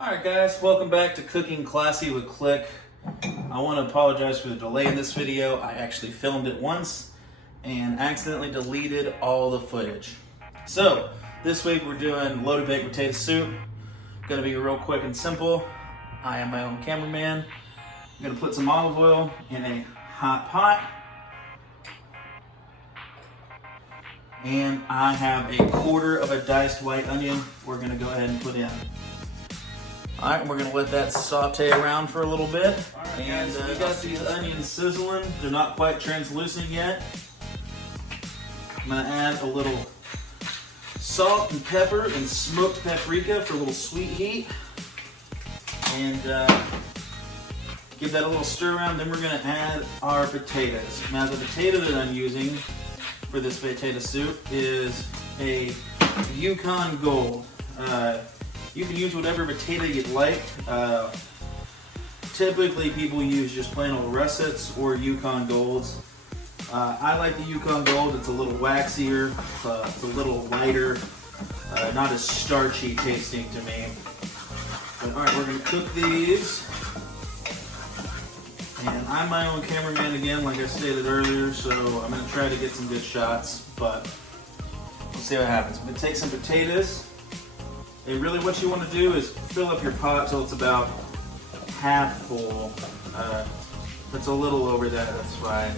Alright guys, welcome back to Cooking Classy with Click. I want to apologize for the delay in this video. I actually filmed it once and accidentally deleted all the footage. So, this week we're doing loaded baked potato soup. Gonna be real quick and simple. I am my own cameraman. I'm gonna put some olive oil in a hot pot. And I have a quarter of a diced white onion we're gonna go ahead and put in. All right, we're gonna let that saute around for a little bit. All right, and we got these onions sizzling. They're not quite translucent yet. I'm gonna add a little salt and pepper and smoked paprika for a little sweet heat. And give that a little stir around. Then we're gonna add our potatoes. Now the potato that I'm using for this potato soup is a Yukon Gold. You can use whatever potato you'd like. Typically people use just plain old russets or Yukon Golds. I like the Yukon Gold. It's a little waxier, it's a little lighter, not as starchy tasting to me. But all right, we're gonna cook these. And I'm my own cameraman again, like I stated earlier, so I'm gonna try to get some good shots, but we'll see what happens. I'm gonna take some potatoes. And really what you want to do is fill up your pot till it's about half full. If it's a little over that, that's fine.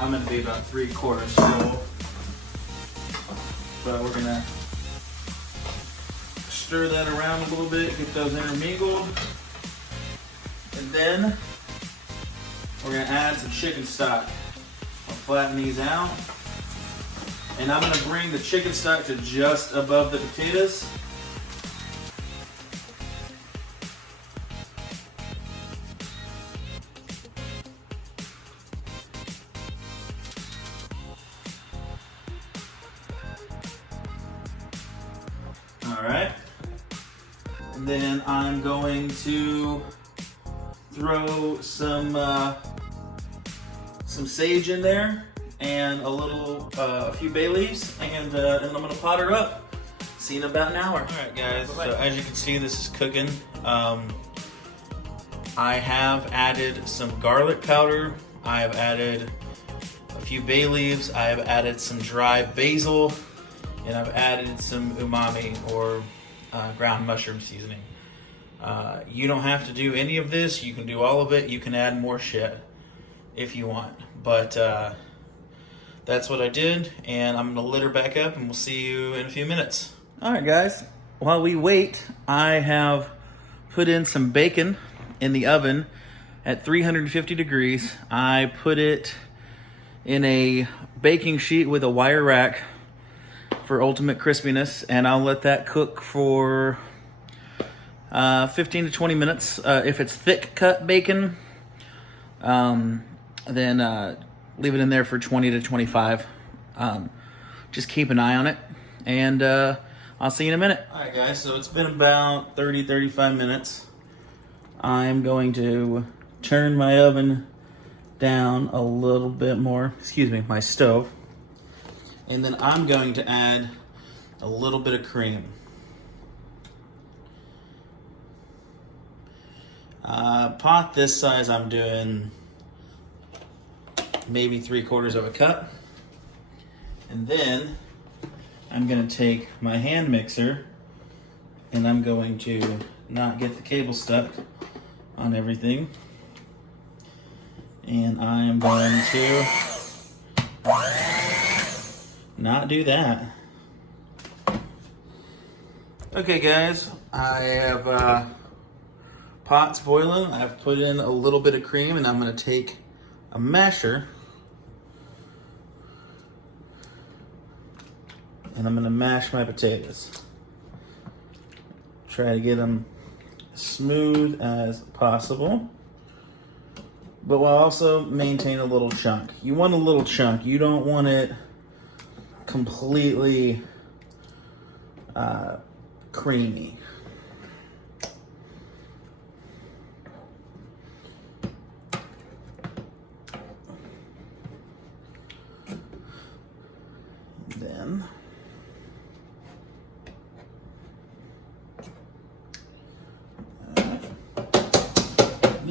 I'm going to be about 3/4 full. But we're going to stir that around a little bit, get those intermingled. And then we're going to add some chicken stock. I'll flatten these out. And I'm going to bring the chicken stock to just above the potatoes. All right. And then I'm going to throw some sage in there. And a few bay leaves, and I'm gonna pot her up. See you in about an hour. All right, guys. So as you can see, this is cooking. I have added some garlic powder. I have added a few bay leaves. I have added some dry basil, and I've added some umami or ground mushroom seasoning. You don't have to do any of this. You can do all of it. You can add more shit if you want, but. That's what I did, and I'm gonna lit her back up, and we'll see you in a few minutes. All right, guys. While we wait, I have put in some bacon in the oven at 350 degrees. I put it in a baking sheet with a wire rack for ultimate crispiness, and I'll let that cook for 15 to 20 minutes. If it's thick cut bacon, then leave it in there for 20 to 25. Just keep an eye on it, and I'll see you in a minute. All right, guys, so it's been about 30, 35 minutes. I'm going to turn my oven down a little bit more, my stove, and then I'm going to add a little bit of cream. Pot this size, I'm doing maybe 3/4 of a cup. And then I'm gonna take my hand mixer and I'm going to not get the cable stuck on everything. And I am going to not do that. Okay guys, I have pots boiling. I've put in a little bit of cream, and I'm gonna take a masher and I'm gonna mash my potatoes. Try to get them smooth as possible, but we'll also maintain a little chunk. You want a little chunk. You don't want it completely creamy. Then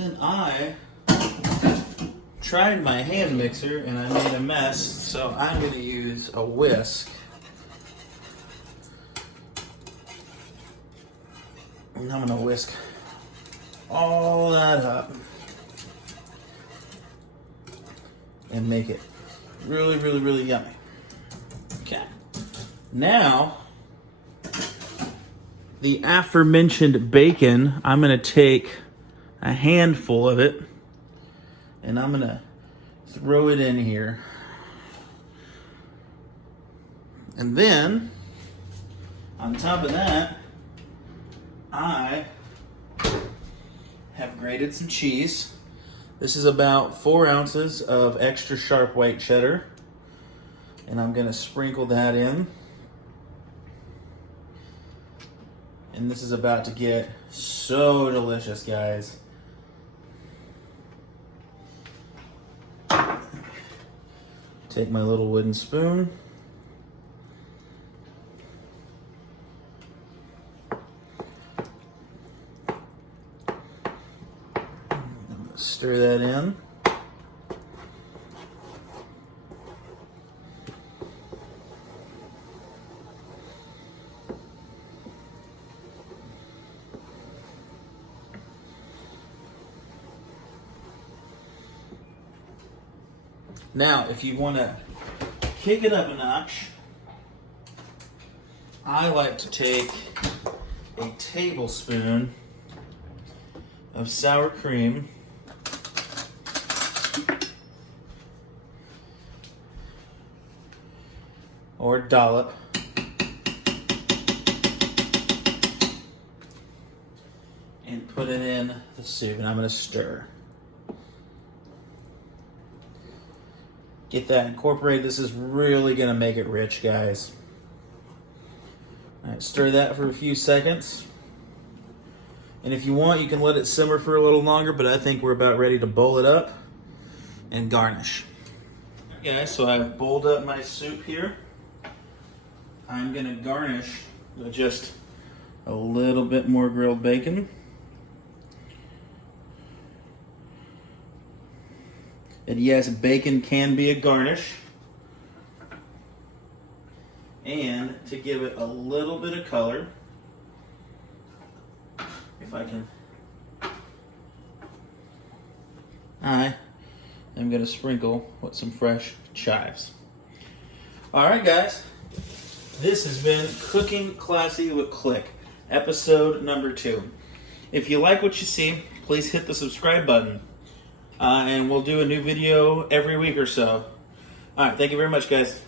then I tried my hand mixer and I made a mess, so I'm going to use a whisk. And I'm going to whisk all that up and make it really, really, really yummy. Okay. Now, the aforementioned bacon, I'm going to take a handful of it and I'm going to throw it in here. And then, on top of that, I have grated some cheese. This is about 4 ounces of extra sharp white cheddar. And I'm going to sprinkle that in. And this is about to get so delicious, guys. Take my little wooden spoon. Stir that in. Now, if you want to kick it up a notch, I like to take a tablespoon of sour cream or dollop and put it in the soup, and I'm going to stir. Get that incorporated. This is really going to make it rich, guys. All right, stir that for a few seconds. And if you want, you can let it simmer for a little longer, but I think we're about ready to bowl it up and garnish. Okay, guys, so I've bowled up my soup here. I'm going to garnish with just a little bit more grilled bacon. And yes, bacon can be a garnish. And to give it a little bit of color, if I can, I am going to sprinkle with some fresh chives. Alright guys, this has been Cooking Classy with Click, episode number 2. If you like what you see, please hit the subscribe button. And we'll do a new video every week or so. Alright, thank you very much, guys.